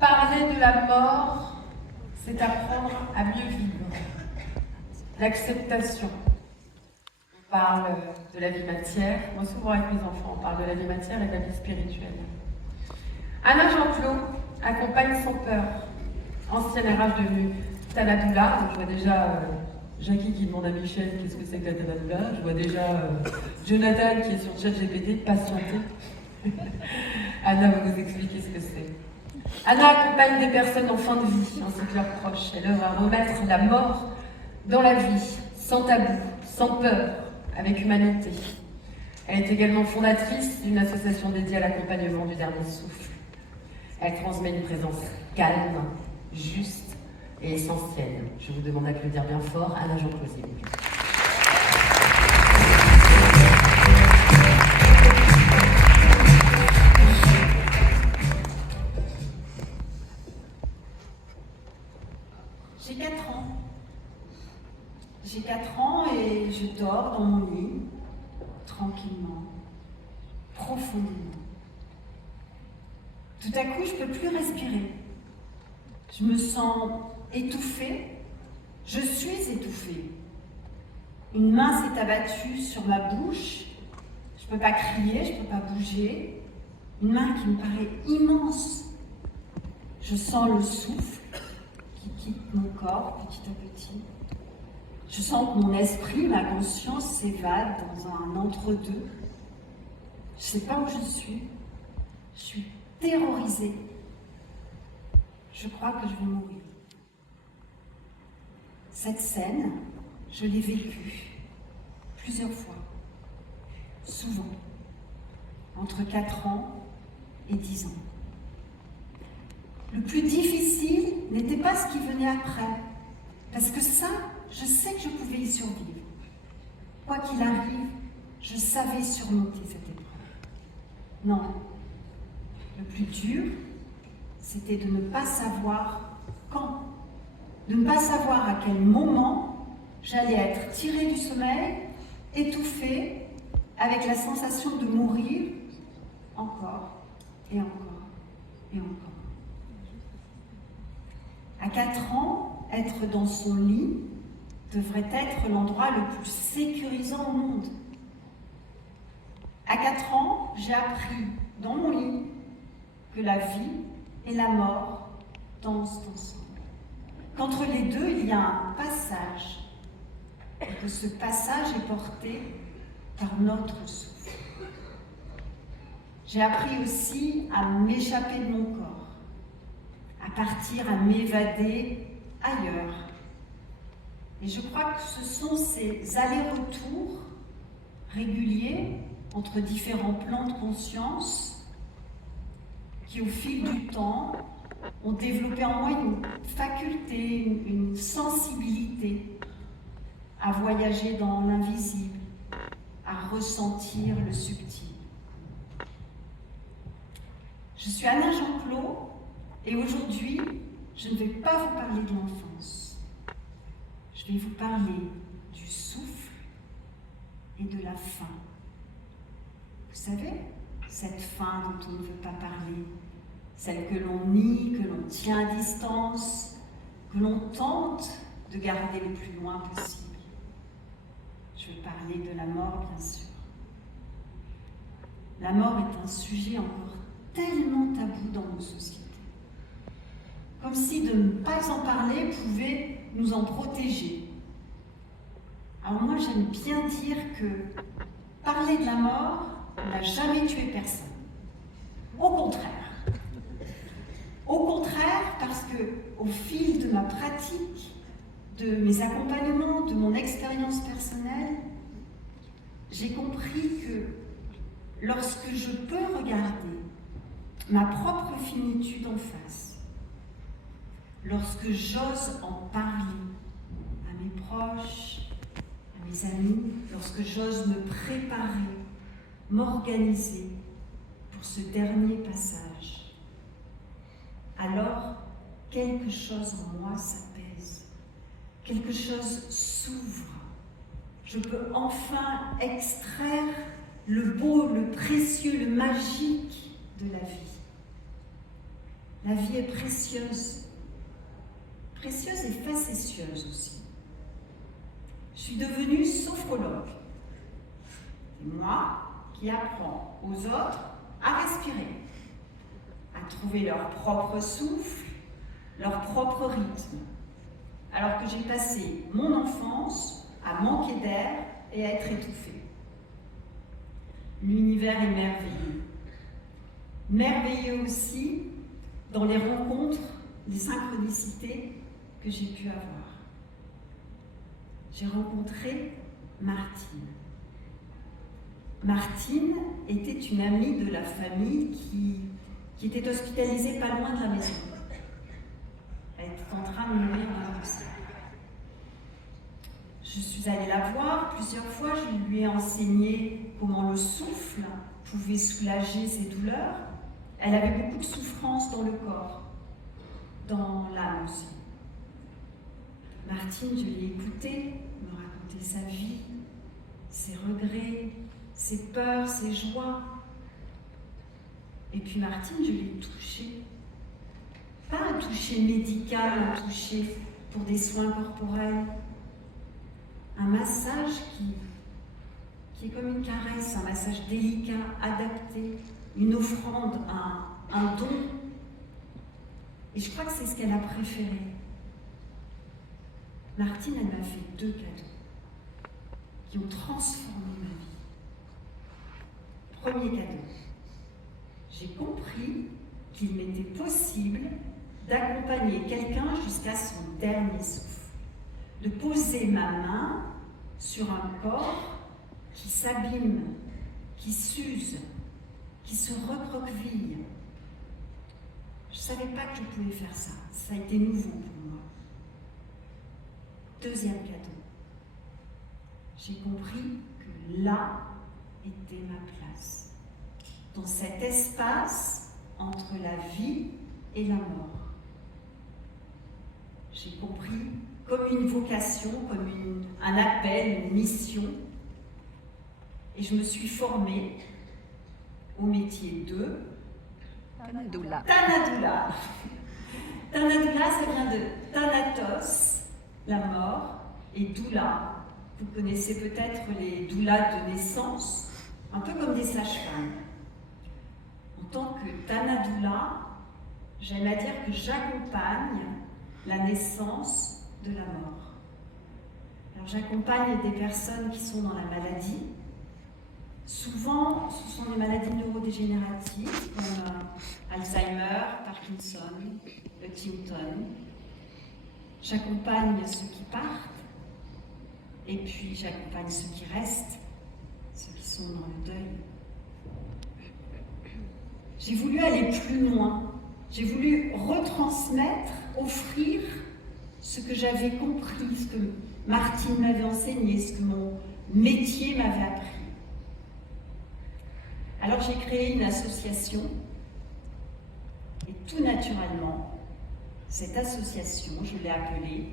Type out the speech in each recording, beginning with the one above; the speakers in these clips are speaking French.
Parler de la mort, c'est apprendre à mieux vivre. L'acceptation. On parle de la vie matière. Moi, souvent avec mes enfants, on parle de la vie matière et de la vie spirituelle. Anna Jean-Claude accompagne son peur, ancien RH devenu Tanadoula. Donc, je vois déjà Jackie qui demande à Michel qu'est-ce que c'est que la Tanadoula. Je vois déjà Jonathan qui est sur ChatGPT, patienter. Anna va vous expliquer ce que c'est. Anna accompagne des personnes en fin de vie, ainsi que leurs proches. Elle œuvre à remettre la mort dans la vie, sans tabou, sans peur, avec humanité. Elle est également fondatrice d'une association dédiée à l'accompagnement du dernier souffle. Elle transmet une présence calme, juste et essentielle. Je vous demande d'applaudir bien fort Anna Jean-Claude. J'ai 4 ans. J'ai 4 ans et je dors dans mon lit, tranquillement, profondément. Tout à coup, je ne peux plus respirer. Je me sens étouffée. Je suis étouffée. Une main s'est abattue sur ma bouche. Je ne peux pas crier, je ne peux pas bouger. Une main qui me paraît immense. Je sens le souffle qui quitte mon corps petit à petit. Je sens que mon esprit, ma conscience s'évade dans un entre-deux. Je ne sais pas où je suis. Je suis terrorisée. Je crois que je vais mourir. Cette scène, je l'ai vécue plusieurs fois, souvent, entre 4 ans et 10 ans. Le plus difficile n'était pas ce qui venait après, parce que ça, je sais que je pouvais y survivre. Quoi qu'il arrive, je savais surmonter cette épreuve. Non, le plus dur, c'était de ne pas savoir quand, de ne pas savoir à quel moment j'allais être tirée du sommeil, étouffée, avec la sensation de mourir encore et encore et encore. À 4 ans, être dans son lit devrait être l'endroit le plus sécurisant au monde. À 4 ans, j'ai appris dans mon lit que la vie et la mort dansent ensemble. Qu'entre les deux, il y a un passage, et que ce passage est porté par notre souffle. J'ai appris aussi à m'échapper de mon corps, à partir, à m'évader ailleurs. Et je crois que ce sont ces allers-retours réguliers entre différents plans de conscience qui, au fil du temps, ont développé en moi une faculté, une sensibilité à voyager dans l'invisible, à ressentir le subtil. Je suis Anna Jean-Claude et aujourd'hui, je ne vais pas vous parler de l'enfance. Je vais vous parler du souffle et de la faim. Vous savez, cette faim dont on ne veut pas parler, celle que l'on nie, que l'on tient à distance, que l'on tente de garder le plus loin possible. Je vais parler de la mort, bien sûr. La mort est un sujet encore tellement tabou dans nos sociétés. Comme si de ne pas en parler pouvait nous en protéger. Alors moi, j'aime bien dire que parler de la mort n'a jamais tué personne. Au contraire. Au contraire, parce que au fil de ma pratique, de mes accompagnements, de mon expérience personnelle, j'ai compris que lorsque je peux regarder ma propre finitude en face, lorsque j'ose en parler à mes proches, à mes amis, lorsque j'ose me préparer, m'organiser pour ce dernier passage, alors quelque chose en moi s'apaise, quelque chose s'ouvre. Je peux enfin extraire le beau, le précieux, le magique de la vie. La vie est précieuse. Précieuse et facétieuse aussi. Je suis devenue sophrologue. C'est moi qui apprends aux autres à respirer, à trouver leur propre souffle, leur propre rythme. Alors que j'ai passé mon enfance à manquer d'air et à être étouffée. L'univers est merveilleux. Merveilleux aussi dans les rencontres, les synchronicités que j'ai pu avoir. J'ai rencontré Martine. Martine était une amie de la famille qui était hospitalisée pas loin de la maison. Elle était en train de mourir d'un cancer. Je suis allée la voir plusieurs fois, je lui ai enseigné comment le souffle pouvait soulager ses douleurs. Elle avait beaucoup de souffrance dans le corps, dans l'âme aussi. Martine, je l'ai écoutée me raconter sa vie, ses regrets, ses peurs, ses joies. Et puis Martine, je l'ai touchée. Pas un toucher médical, un toucher pour des soins corporels. Un massage qui est comme une caresse, un massage délicat, adapté, une offrande, un don. Et je crois que c'est ce qu'elle a préféré. Martine, elle m'a fait 2 cadeaux qui ont transformé ma vie. Premier cadeau, j'ai compris qu'il m'était possible d'accompagner quelqu'un jusqu'à son dernier souffle, de poser ma main sur un corps qui s'abîme, qui s'use, qui se recroqueville. Je ne savais pas que je pouvais faire ça. Ça a été nouveau pour moi. Deuxième cadeau. J'ai compris que là était ma place. Dans cet espace entre la vie et la mort. J'ai compris comme une vocation, comme un appel, une mission. Et je me suis formée au métier de Tanadoula. Tanadoula. Tanadoula, ça vient de Thanatos, la mort, et Doula. Vous connaissez peut-être les doulas de naissance, un peu comme des sages-femmes. En tant que Tanadoula, j'aime à dire que j'accompagne la naissance de la mort. Alors j'accompagne des personnes qui sont dans la maladie. Souvent, ce sont des maladies neurodégénératives comme Alzheimer, Parkinson, Huntington. J'accompagne ceux qui partent et puis j'accompagne ceux qui restent, ceux qui sont dans le deuil. J'ai voulu aller plus loin. J'ai voulu retransmettre, offrir ce que j'avais compris, ce que Martine m'avait enseigné, ce que mon métier m'avait appris. Alors j'ai créé une association et tout naturellement, cette association, je l'ai appelée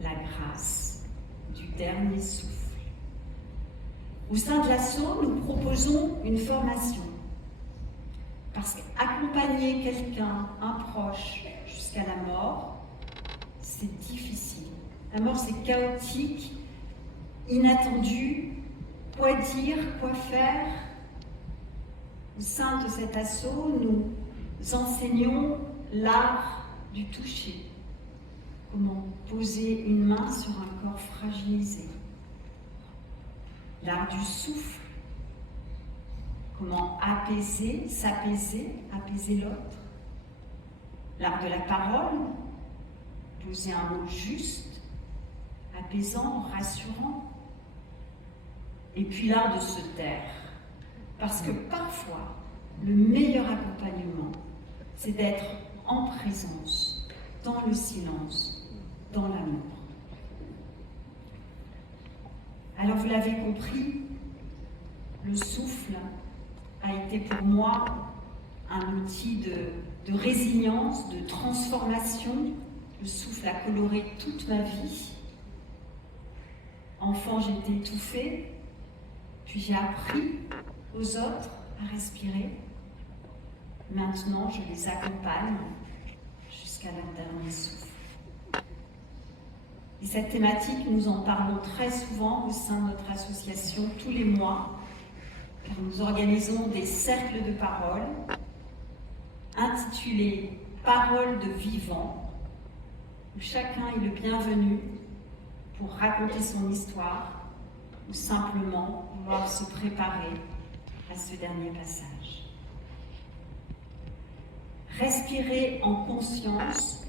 la grâce du dernier souffle. Au sein de l'asso, nous proposons une formation. Parce qu'accompagner quelqu'un, un proche, jusqu'à la mort, c'est difficile. La mort, c'est chaotique, inattendu. Quoi dire, quoi faire? Au sein de cet assaut, nous enseignons l'art du toucher. Comment poser une main sur un corps fragilisé. L'art du souffle. Comment apaiser, s'apaiser, apaiser l'autre. L'art de la parole, poser un mot juste, apaisant, rassurant. Et puis l'art de se taire. Parce que parfois, le meilleur accompagnement, c'est d'être en présence, dans le silence, dans l'amour. Alors vous l'avez compris, le souffle a été pour moi un outil de résilience, de transformation. Le souffle a coloré toute ma vie. Enfant, j'étais étouffée, puis j'ai appris aux autres à respirer. Maintenant, je les accompagne jusqu'à leur dernier souffle. Et cette thématique, nous en parlons très souvent au sein de notre association tous les mois, car nous organisons des cercles de parole intitulés « Paroles de vivants », où chacun est le bienvenu pour raconter son histoire ou simplement vouloir se préparer à ce dernier passage. Respirer en conscience,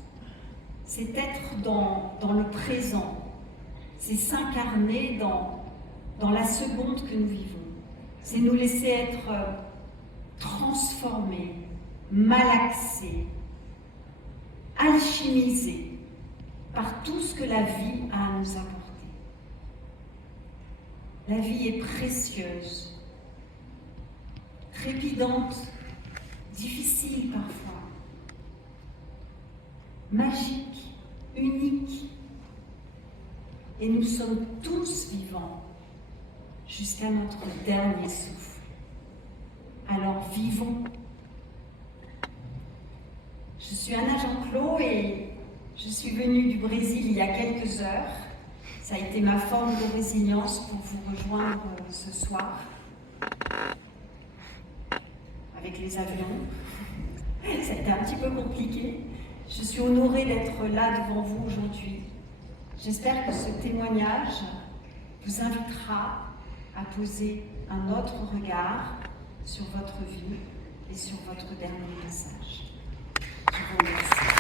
c'est être dans le présent, c'est s'incarner dans la seconde que nous vivons, c'est nous laisser être transformés, malaxés, alchimisés par tout ce que la vie a à nous apporter. La vie est précieuse, trépidante, difficile parfois, magique, unique. Et nous sommes tous vivants jusqu'à notre dernier souffle. Alors vivons. Je suis Anna Jean-Claude et je suis venue du Brésil il y a quelques heures. Ça a été ma forme de résilience pour vous rejoindre ce soir. Avec les avions. Ça a été un petit peu compliqué. Je suis honorée d'être là devant vous aujourd'hui. J'espère que ce témoignage vous invitera à poser un autre regard sur votre vie et sur votre dernier passage. Je vous remercie.